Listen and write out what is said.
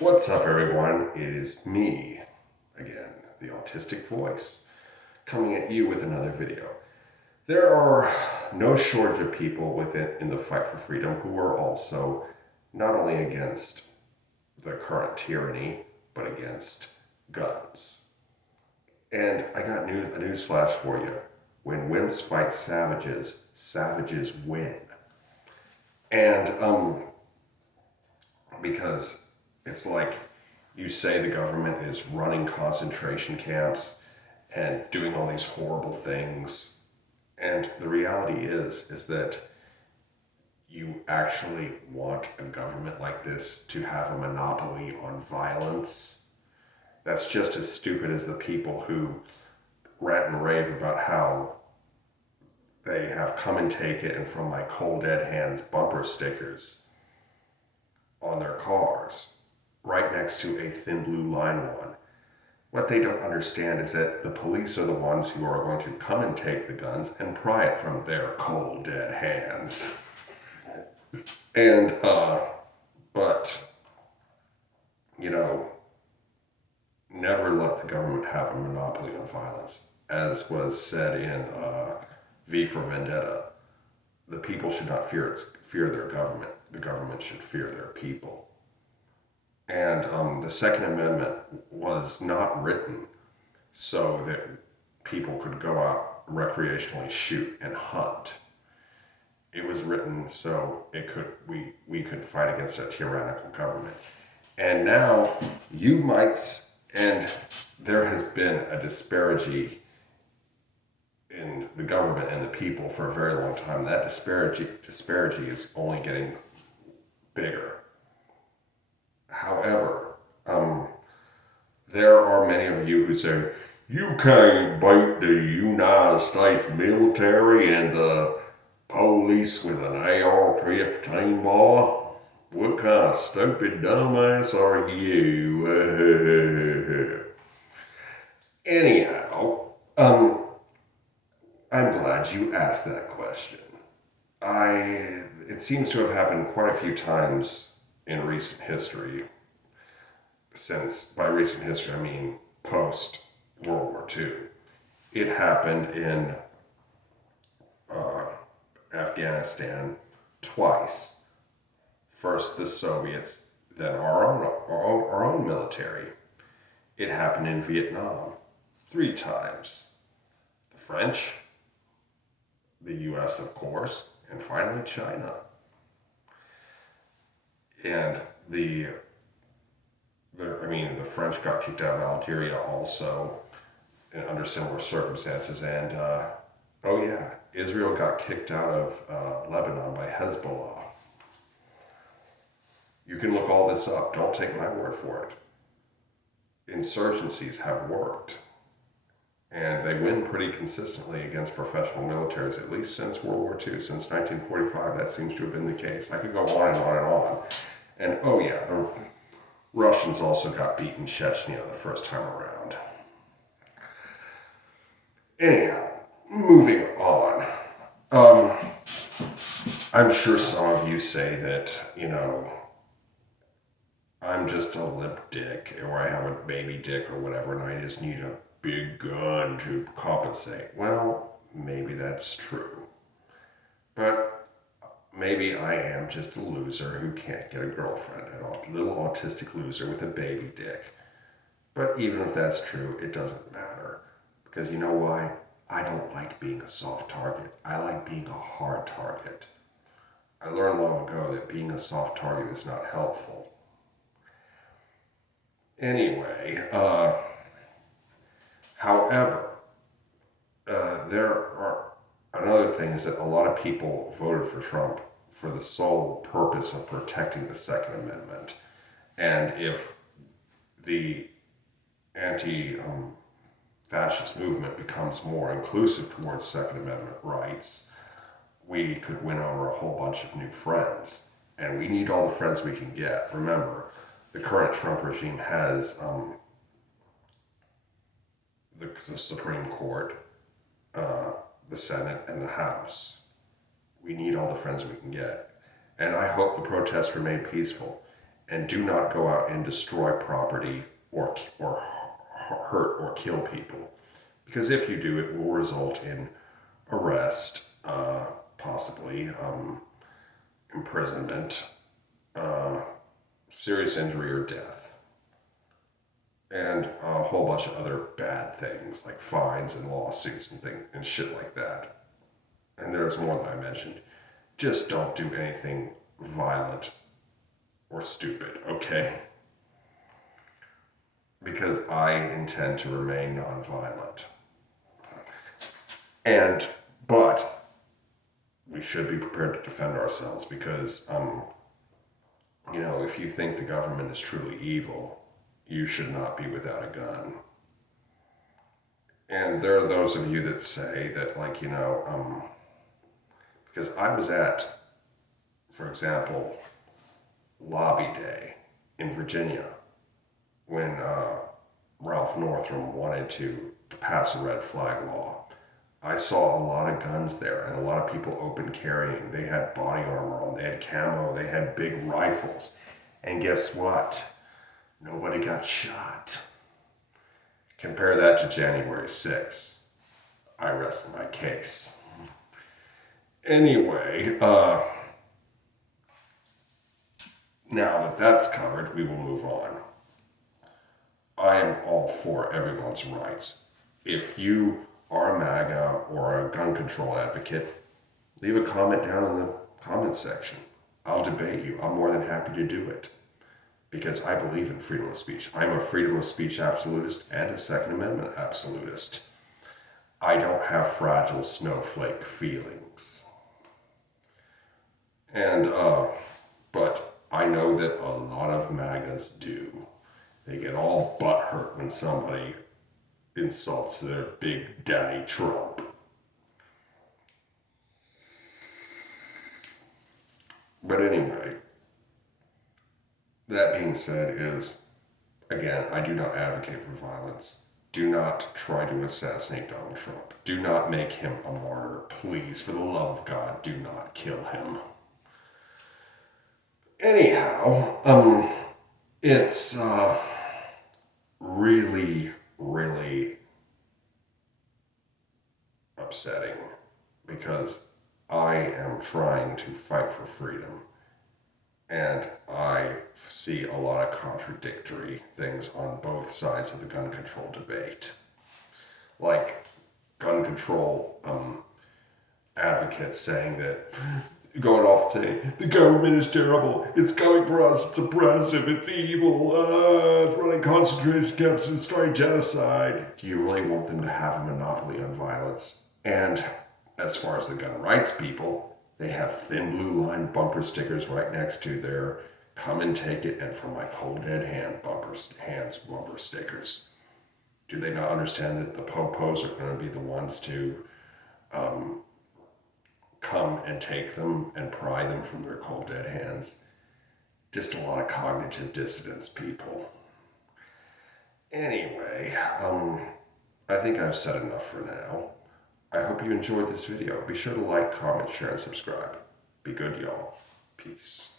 What's up, everyone? It is me, again, the autistic voice, coming at you with another video. There are no shortage of people in the fight for freedom who are also not only against the current tyranny, but against guns. And I got a news flash for you. When wimps fight savages, savages win. And, because it's like you say the government is running concentration camps and doing all these horrible things. And the reality is that you actually want a government like this to have a monopoly on violence. That's just as stupid as the people who rant and rave about how they have "come and take it" and "from my cold dead hands" bumper stickers on their cars, right next to a thin blue line one. What they don't understand is that the police are the ones who are going to come and take the guns and pry it from their cold dead hands. And, but, never let the government have a monopoly on violence. As was said in V for Vendetta, the people should not fear their government. The government should fear their people. And the Second Amendment was not written so that people could go out recreationally shoot and hunt. It was written so we could fight against a tyrannical government. And now and there has been a disparity in the government and the people for a very long time. That disparity is only getting bigger. However, there are many of you who say, you can't beat the United States military and the police with an AR-15, boy. What kind of stupid dumbass are you? Anyhow, I'm glad you asked that question. It seems to have happened quite a few times in recent history. By recent history, I mean post World War II. It happened in Afghanistan twice. First the Soviets, then our own military. It happened in Vietnam 3 times. The French, the US, of course, and finally China. And the French got kicked out of Algeria also under similar circumstances. And, Israel got kicked out of Lebanon by Hezbollah. You can look all this up. Don't take my word for it. Insurgencies have worked. And they win pretty consistently against professional militaries, at least since World War II. Since 1945, that seems to have been the case. I could go on and on and on. And, the Russians also got beaten in Chechnya the first time around. Anyhow, moving on. I'm sure some of you say that, I'm just a limp dick, or I have a baby dick or whatever, and I just need a big gun to compensate. Well, maybe that's true. But maybe I am just a loser who can't get a girlfriend, a little autistic loser with a baby dick. But even if that's true, it doesn't matter. Because you know why? I don't like being a soft target. I like being a hard target. I learned long ago that being a soft target is not helpful. Anyway, however, another thing is that a lot of people voted for Trump for the sole purpose of protecting the Second Amendment. And if the anti-fascist movement becomes more inclusive towards Second Amendment rights, we could win over a whole bunch of new friends. And we need all the friends we can get. Remember, the current Trump regime has the Supreme Court, the Senate, and the House. We need all the friends we can get. And I hope the protests remain peaceful. And do not go out and destroy property or hurt or kill people. Because if you do, it will result in arrest, possibly imprisonment, serious injury or death, and a whole bunch of other bad things like fines and lawsuits and things and shit like that. And there's more that I mentioned. Just don't do anything violent or stupid, okay? Because I intend to remain nonviolent. But we should be prepared to defend ourselves because, if you think the government is truly evil, you should not be without a gun. And there are those of you that say that, because I was at, for example, Lobby Day in Virginia when Ralph Northam wanted to pass a red flag law. I saw a lot of guns there and a lot of people open carrying. They had body armor on, they had camo, they had big rifles. And guess what? Nobody got shot. Compare that to January 6th. I rest my case. Anyway, now that that's covered, we will move on. I am all for everyone's rights. If you are a MAGA or a gun control advocate, leave a comment down in the comment section. I'll debate you. I'm more than happy to do it because I believe in freedom of speech. I'm a freedom of speech absolutist and a Second Amendment absolutist. I don't have fragile snowflake feelings. But I know that a lot of MAGAs do. They get all butthurt when somebody insults their big daddy Trump. But anyway, that being said again, I do not advocate for violence. Do not try to assassinate Donald Trump. Do not make him a martyr. Please, for the love of God, do not kill him. Anyhow, it's really, really upsetting because I am trying to fight for freedom and I see a lot of contradictory things on both sides of the gun control debate. Like gun control advocates saying that, going off saying, the government is terrible, it's coming for us, it's oppressive, it's evil, it's running concentration camps and starting genocide. Do you really want them to have a monopoly on violence? And as far as the gun rights people, they have thin blue line bumper stickers right next to their come and take it and from my cold dead hand bumper stickers. Do they not understand that the popos are going to be the ones to come and take them and pry them from their cold dead hands? Just a lot of cognitive dissonance, people. Anyway, I think I've said enough for now. I hope you enjoyed this video. Be sure to like, comment, share, and subscribe. Be good, y'all. Peace.